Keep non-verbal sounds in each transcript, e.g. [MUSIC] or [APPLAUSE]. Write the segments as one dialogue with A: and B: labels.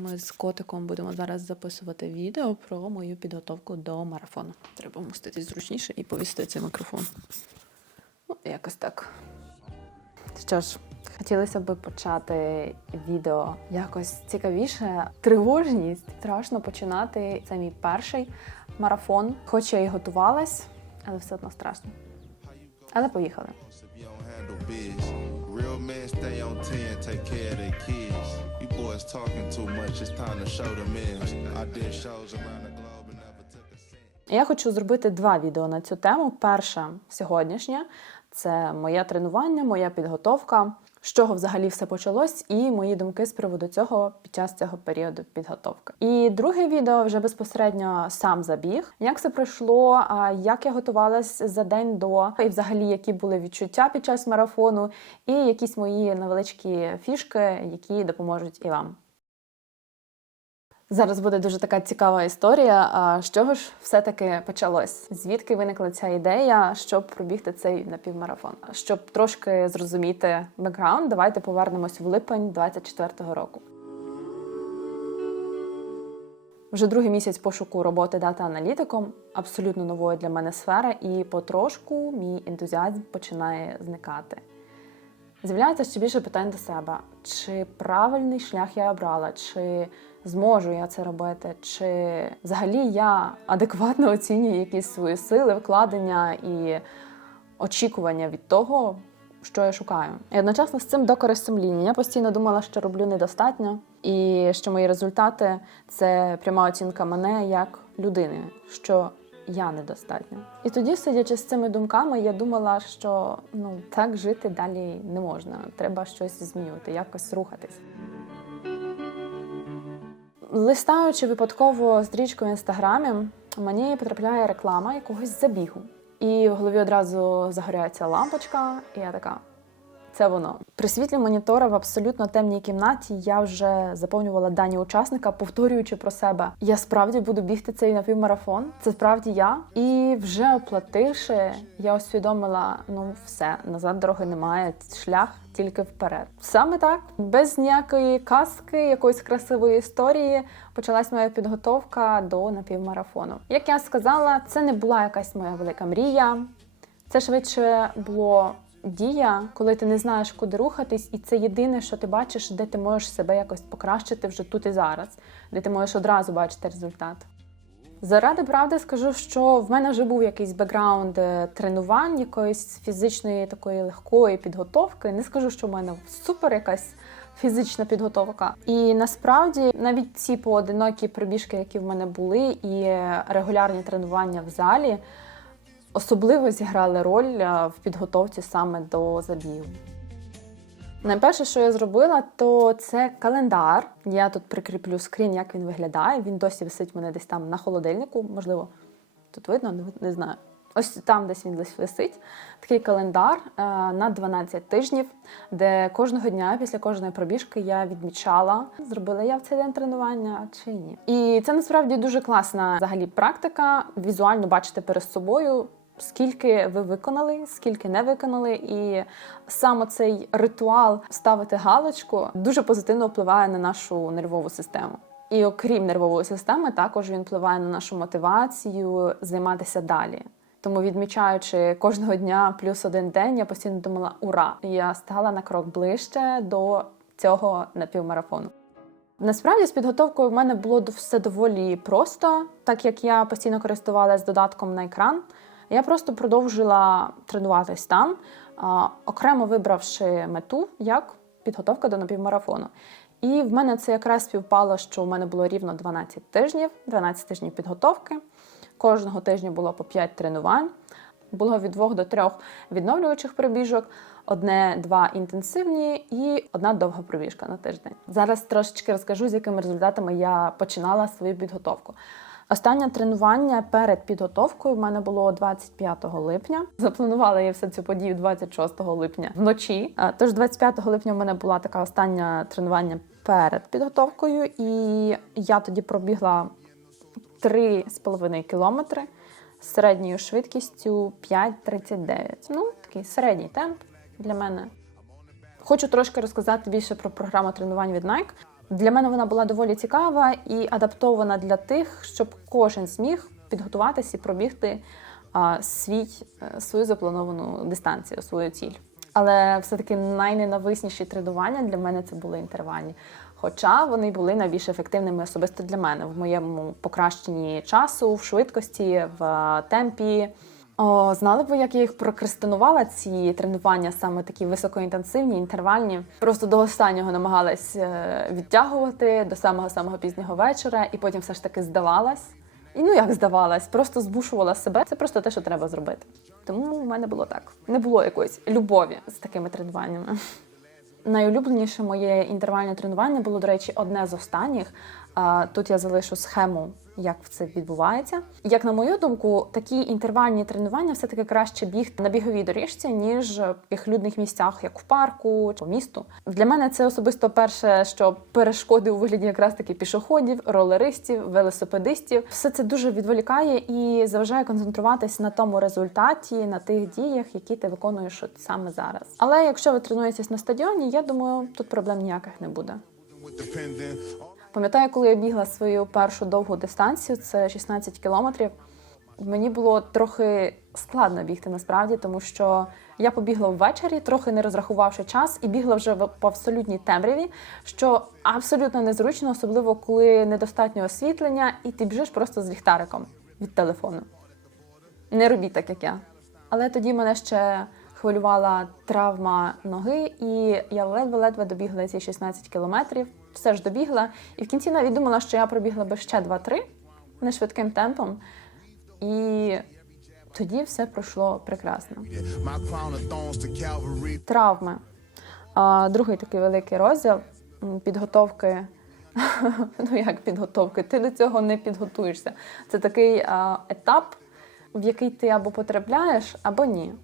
A: Ми з котиком будемо зараз записувати відео про мою підготовку до марафону. Треба вмоститись зручніше і повісити цей мікрофон. Ну, якось так. Що ж, хотілося б почати відео якось цікавіше. Тривожність. Страшно починати. Це мій перший марафон. Хоч я і готувалась, але все одно страшно. Але поїхали.
B: If you don't handle biz, real men stay on 10, take care of their kids. You boys talking too much, it's time to show them in. I did shows around the globe and never took a cent.
A: Я хочу зробити два відео на цю тему. Перше сьогоднішнє це моє тренування, моя підготовка, з чого взагалі все почалось, і мої думки з приводу цього під час цього періоду підготовки. І друге відео вже безпосередньо сам забіг. Як все пройшло, як я готувалась за день до, і взагалі які були відчуття під час марафону, і якісь мої невеличкі фішки, які допоможуть і вам. Зараз буде дуже така цікава історія. А з чого ж все-таки почалось? Звідки виникла ця ідея, щоб пробігти цей напівмарафон? Щоб трошки зрозуміти бекграунд, давайте повернемось в липень 24-го року. Вже другий місяць пошуку роботи дата-аналітиком абсолютно новою для мене сфера, і потрошку мій ентузіазм починає зникати. З'являється ще більше питань до себе: чи правильний шлях я обрала, чи зможу я це робити, чи взагалі я адекватно оцінюю якісь свої сили, вкладення і очікування від того, що я шукаю. І одночасно з цим докори сумління. Я постійно думала, що роблю недостатньо, і що мої результати це пряма оцінка мене як людини. що я недостатня. І тоді, сидячи з цими думками, я думала, що ну так жити далі не можна. Треба щось змінювати, якось рухатись. Листаючи випадково стрічку в інстаграмі, мені потрапляє реклама якогось забігу. І в голові одразу загоряється лампочка, і я така. Це воно при світлі монітора в абсолютно темній кімнаті. Я вже заповнювала дані учасника, повторюючи про себе: я справді буду бігти цей напівмарафон. Це справді я. І вже оплативши, я усвідомила: ну все назад дороги немає. Шлях тільки вперед. Саме так, без ніякої казки, якоїсь красивої історії, почалась моя підготовка до напівмарафону. Як я сказала, це не була якась моя велика мрія. Це швидше було дія, коли ти не знаєш, куди рухатись, і це єдине, що ти бачиш, де ти можеш себе якось покращити вже тут і зараз, де ти можеш одразу бачити результат. Заради правди скажу, що в мене вже був якийсь бекграунд е, тренувань, якоїсь фізичної такої легкої підготовки. Не скажу, що в мене супер якась фізична підготовка. І насправді навіть ці поодинокі пробіжки, які в мене були, і регулярні тренування в залі особливо зіграли роль е, в підготовці саме до забігу. Найперше, що я зробила, то це календар. Я тут прикріплю скрін, як він виглядає. Він досі висить мене десь там на холодильнику. Можливо, тут видно, не, не знаю. Ось там десь він десь висить. Такий календар е, на 12 тижнів, де кожного дня після кожної пробіжки я відмічала, зробила я в цей день тренування чи ні. І це насправді дуже класна взагалі практика. Візуально бачити перед собою скільки ви виконали, скільки не виконали, і саме цей ритуал ставити галочку дуже позитивно впливає на нашу нервову систему. І окрім нервової системи, також він впливає на нашу мотивацію займатися далі. Тому, відмічаючи кожного дня плюс один день, я постійно думала: ура! Я стала на крок ближче до цього напівмарафону. Насправді з підготовкою в мене було все доволі просто, так як я постійно користувалася додатком на екран. Я просто продовжила тренуватись там, окремо вибравши мету як підготовка до напівмарафону. І в мене це якраз співпало, що в мене було рівно 12 тижнів, 12 тижнів підготовки. Кожного тижня було по 5 тренувань. Було від 2 до 3 відновлюючих пробіжок, одне-два інтенсивні і одна довга пробіжка на тиждень. Зараз трошечки розкажу, з якими результатами я починала свою підготовку. Останнє тренування перед підготовкою в мене було 25 липня. Запланувала я всю цю подію 26 липня вночі. Тож 25 липня в мене була така остання тренування перед підготовкою, і я тоді пробігла 3,5 кілометри з середньою швидкістю 5,39. Ну, такий середній темп для мене. Хочу трошки розказати більше про програму тренувань від Nike. Для мене вона була доволі цікава і адаптована для тих, щоб кожен зміг підготуватися і пробігти а, свій, е, свою заплановану дистанцію, свою ціль. Але все-таки найненависніші тренування для мене це були інтервальні. Хоча вони були найбільш ефективними особисто для мене в моєму покращенні часу, в швидкості, в е, темпі. О, знали б ви, як я їх прокрастинувала, ці тренування, саме такі високоінтенсивні, інтервальні. Просто до останнього намагалась е, відтягувати до самого самого пізнього вечора, і потім все ж таки здавалась. І ну як здавалась, просто збушувала себе. Це просто те, що треба зробити. Тому в мене було так. Не було якоїсь любові з такими тренуваннями. Найулюбленіше моє інтервальне тренування було, до речі, одне з останніх. Тут я залишу схему, як це відбувається. Як на мою думку, такі інтервальні тренування все-таки краще бігти на біговій доріжці, ніж в таких людних місцях, як в парку чи по місту. Для мене це особисто перше, що перешкоди у вигляді якраз таки пішоходів, ролеристів, велосипедистів. Все це дуже відволікає і заважає концентруватись на тому результаті, на тих діях, які ти виконуєш от саме зараз. Але якщо ви тренуєтесь на стадіоні, я думаю, тут проблем ніяких не буде. Пам'ятаю, коли я бігла свою першу довгу дистанцію, це 16 кілометрів. Мені було трохи складно бігти насправді, тому що я побігла ввечері, трохи не розрахувавши час, і бігла вже по абсолютній темряві, що абсолютно незручно, особливо коли недостатньо освітлення, і ти біжиш просто з ліхтариком від телефону. Не робіть так, як я. Але тоді мене ще хвилювала травма ноги, і я ледве-ледве добігла ці 16 кілометрів. Все ж добігла. І в кінці навіть думала, що я пробігла би ще 2-3 не швидким темпом. І тоді все пройшло прекрасно. Травми. Другий такий великий розділ підготовки. [LAUGHS] ну як підготовки? Ти до цього не підготуєшся. Це такий етап, в який ти або потрапляєш, або ні.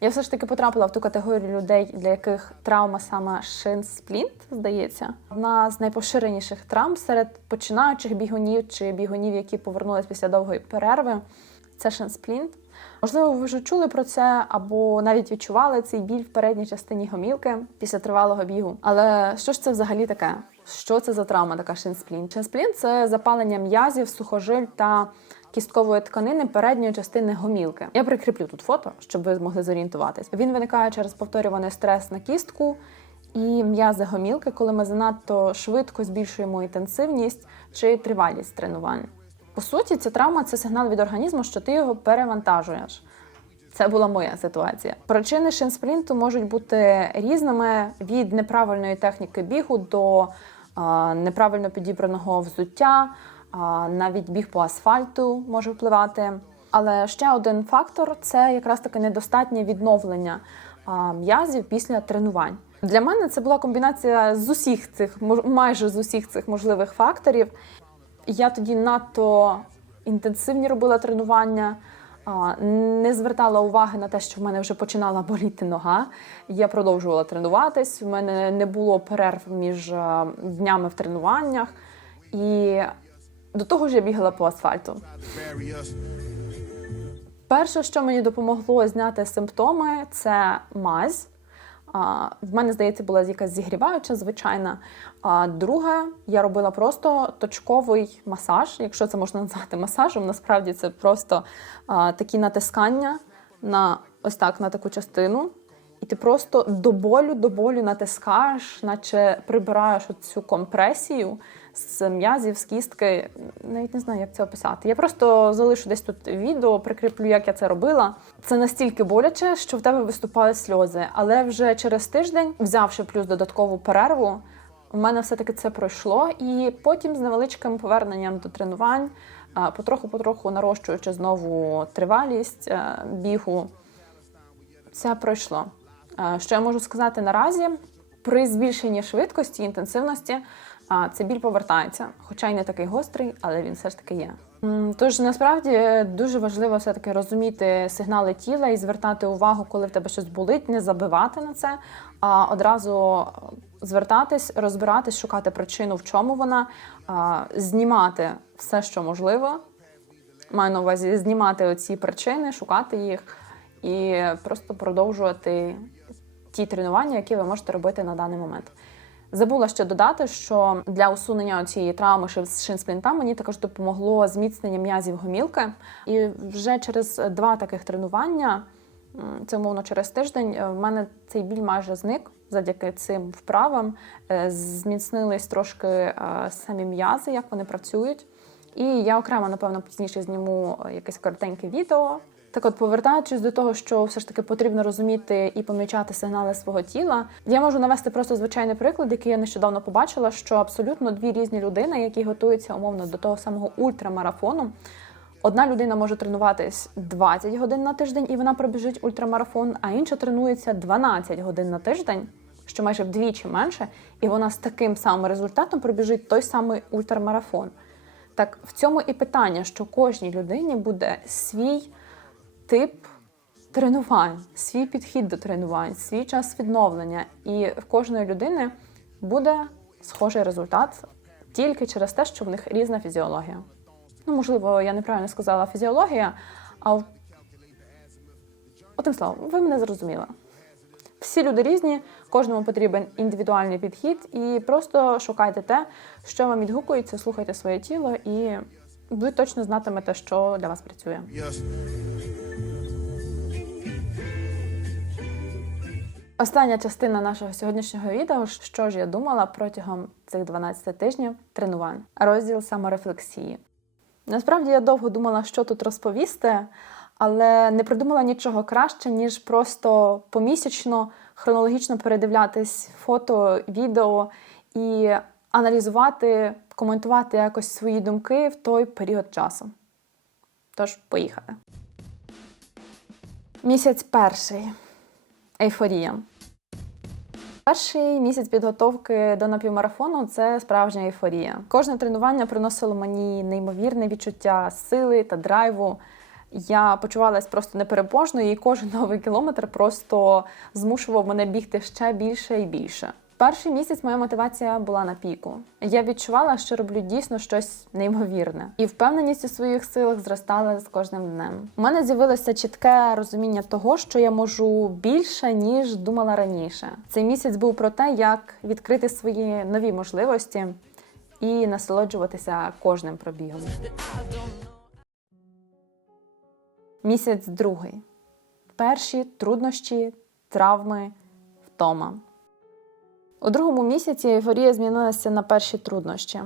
A: Я все ж таки потрапила в ту категорію людей, для яких травма саме шинсплінт, здається, одна з найпоширеніших травм серед починаючих бігунів чи бігунів, які повернулись після довгої перерви. Це шинсплінт. Можливо, ви вже чули про це або навіть відчували цей біль в передній частині гомілки після тривалого бігу. Але що ж це взагалі таке? Що це за травма, така шинсплінт? Шинсплінт – це запалення м'язів, сухожиль та кісткової тканини передньої частини гомілки. Я прикріплю тут фото, щоб ви змогли зорієнтуватись. Він виникає через повторюваний стрес на кістку і м'язи гомілки, коли ми занадто швидко збільшуємо інтенсивність чи тривалість тренувань. По суті, ця травма це сигнал від організму, що ти його перевантажуєш. Це була моя ситуація. Причини шинсплінту можуть бути різними від неправильної техніки бігу до неправильно підібраного взуття, навіть біг по асфальту може впливати. Але ще один фактор це якраз таки недостатнє відновлення м'язів після тренувань. Для мене це була комбінація з усіх цих, майже з усіх цих можливих факторів. Я тоді надто інтенсивні робила тренування, не звертала уваги на те, що в мене вже починала боліти нога. Я продовжувала тренуватись. В мене не було перерв між днями в тренуваннях. І до того ж я бігала по асфальту. Перше, що мені допомогло зняти симптоми, це мазь. В мене, здається, була якась зігріваюча, звичайна. А друге, я робила просто точковий масаж, якщо це можна назвати масажем. Насправді це просто такі натискання на ось так на таку частину. І ти просто до болю, до болю натискаєш, наче прибираєш цю компресію з м'язів, з кістки. Навіть не знаю, як це описати. Я просто залишу десь тут відео, прикріплю, як я це робила. Це настільки боляче, що в тебе виступають сльози. Але вже через тиждень, взявши плюс додаткову перерву, у мене все-таки це пройшло. І потім з невеличким поверненням до тренувань, потроху-потроху нарощуючи знову тривалість е, бігу, це пройшло. Е, Що я можу сказати наразі? При збільшенні швидкості і інтенсивності а, цей біль повертається, хоча й не такий гострий, але він все ж таки є. Тож насправді дуже важливо все таки розуміти сигнали тіла і звертати увагу, коли в тебе щось болить, не забивати на це, а одразу звертатись, розбиратись, шукати причину, в чому вона, знімати все, що можливо, маю на увазі знімати оці причини, шукати їх і просто продовжувати ті тренування, які ви можете робити на даний момент. Забула ще додати, що для усунення цієї травми ши- шинсплінта мені також допомогло зміцнення м'язів гомілки. І вже через два таких тренування, це умовно через тиждень, е, в мене цей біль майже зник завдяки цим вправам. Е, Зміцнились трошки е, самі м'язи, як вони працюють. І я окремо, напевно, пізніше зніму якесь коротеньке відео. Так от, повертаючись до того, що все ж таки потрібно розуміти і помічати сигнали свого тіла, я можу навести просто звичайний приклад, який я нещодавно побачила, що абсолютно дві різні людини, які готуються умовно до того самого ультрамарафону. Одна людина може тренуватись 20 годин на тиждень, і вона пробіжить ультрамарафон, а інша тренується 12 годин на тиждень, що майже вдвічі менше, і вона з таким самим результатом пробіжить той самий ультрамарафон. Так в цьому і питання, що кожній людині буде свій тип тренувань, свій підхід до тренувань, свій час відновлення. І в кожної людини буде схожий результат тільки через те, що в них різна фізіологія. Ну, можливо, я неправильно сказала фізіологія, а одним словом, ви мене зрозуміли. Всі люди різні, кожному потрібен індивідуальний підхід, і просто шукайте те, що вам відгукується, слухайте своє тіло, і ви точно знатимете, що для вас працює. Остання частина нашого сьогоднішнього відео, що ж я думала протягом цих 12 тижнів тренувань. Розділ саморефлексії. Насправді я довго думала, що тут розповісти, але не придумала нічого краще, ніж просто помісячно хронологічно передивлятись фото, відео і аналізувати, коментувати якось свої думки в той період часу. Тож, поїхали. Місяць перший. Ейфорія. Перший місяць підготовки до напівмарафону це справжня ейфорія. Кожне тренування приносило мені неймовірне відчуття сили та драйву. Я почувалася просто непереможно, і кожен новий кілометр просто змушував мене бігти ще більше і більше. Перший місяць моя мотивація була на піку. Я відчувала, що роблю дійсно щось неймовірне, і впевненість у своїх силах зростала з кожним днем. У мене з'явилося чітке розуміння того, що я можу більше ніж думала раніше. Цей місяць був про те, як відкрити свої нові можливості і насолоджуватися кожним пробігом. Місяць другий. Перші труднощі, травми, втома. У другому місяці ейфорія змінилася на перші труднощі.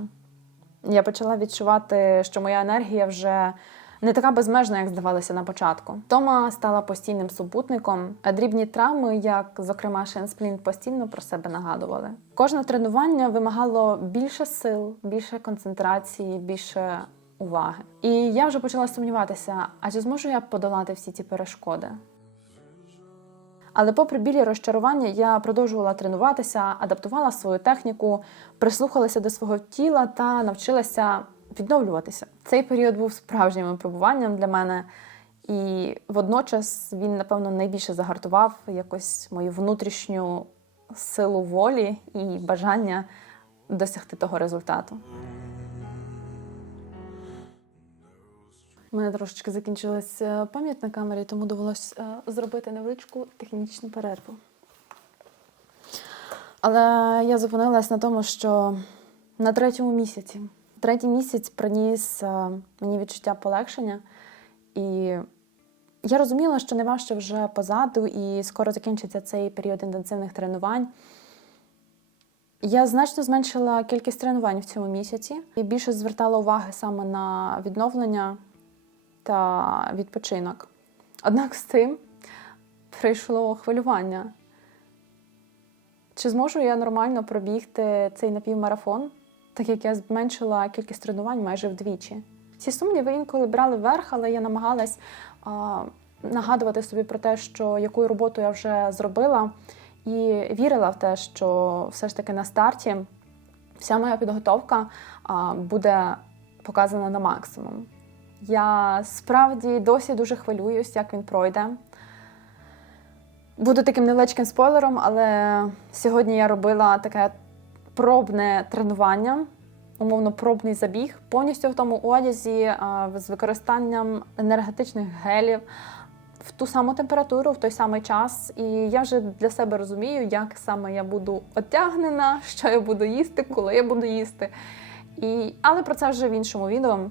A: Я почала відчувати, що моя енергія вже не така безмежна, як здавалося на початку. Тома стала постійним супутником, а дрібні травми, як, зокрема, Шенсплін, постійно про себе нагадували. Кожне тренування вимагало більше сил, більше концентрації, більше уваги. І я вже почала сумніватися, а чи зможу я подолати всі ці перешкоди? Але попри білі розчарування, я продовжувала тренуватися, адаптувала свою техніку, прислухалася до свого тіла та навчилася відновлюватися. Цей період був справжнім випробуванням для мене, і водночас він, напевно, найбільше загартував якось мою внутрішню силу волі і бажання досягти того результату. У мене трошечки закінчилась е, пам'ять на камері, тому довелось е, зробити невеличку технічну перерву. Але я зупинилась на тому, що на третьому місяці. Третій місяць приніс е, мені відчуття полегшення, і я розуміла, що найважче вже позаду, і скоро закінчиться цей період інтенсивних тренувань. Я значно зменшила кількість тренувань в цьому місяці і більше звертала уваги саме на відновлення та відпочинок. Однак з цим прийшло хвилювання. Чи зможу я нормально пробігти цей напівмарафон, так як я зменшила кількість тренувань майже вдвічі? Ці сумніви інколи брали верх, але я намагалась а, нагадувати собі про те, що яку роботу я вже зробила, і вірила в те, що все ж таки на старті вся моя підготовка а, буде показана на максимум. Я справді досі дуже хвилююсь, як він пройде. Буду таким невеличким спойлером, але сьогодні я робила таке пробне тренування, умовно пробний забіг, повністю в тому одязі з використанням енергетичних гелів, в ту саму температуру, в той самий час. І я вже для себе розумію, як саме я буду одягнена, [LAUGHS] що я буду їсти, коли я буду їсти. І... Але про це вже в іншому відео.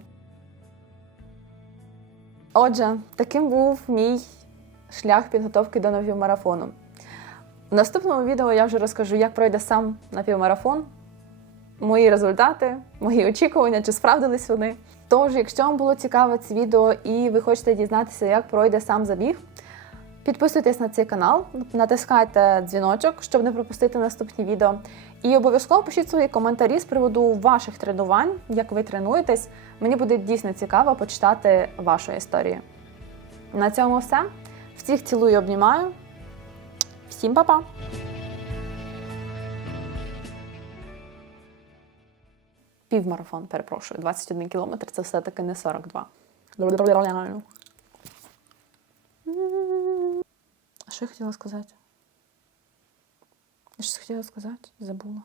A: Отже, таким був мій шлях підготовки до напівмарафону. В наступному відео я вже розкажу, як пройде сам напівмарафон, мої результати, мої очікування, чи справдились вони. Тож, якщо вам було цікаве це відео і ви хочете дізнатися, як пройде сам забіг, підписуйтесь на цей канал, натискайте дзвіночок, щоб не пропустити наступні відео. І обов'язково пишіть свої коментарі з приводу ваших тренувань, як ви тренуєтесь. Мені буде дійсно цікаво почитати вашу історію. На цьому все. Всіх цілую обнімаю. Всім па-па! Півмарафон, перепрошую, 21 кілометр це все-таки не 42. Що я хотіла сказати? Я щось хотіла сказати, забула.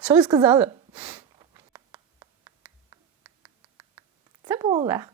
A: Що ви сказали? Це було легко.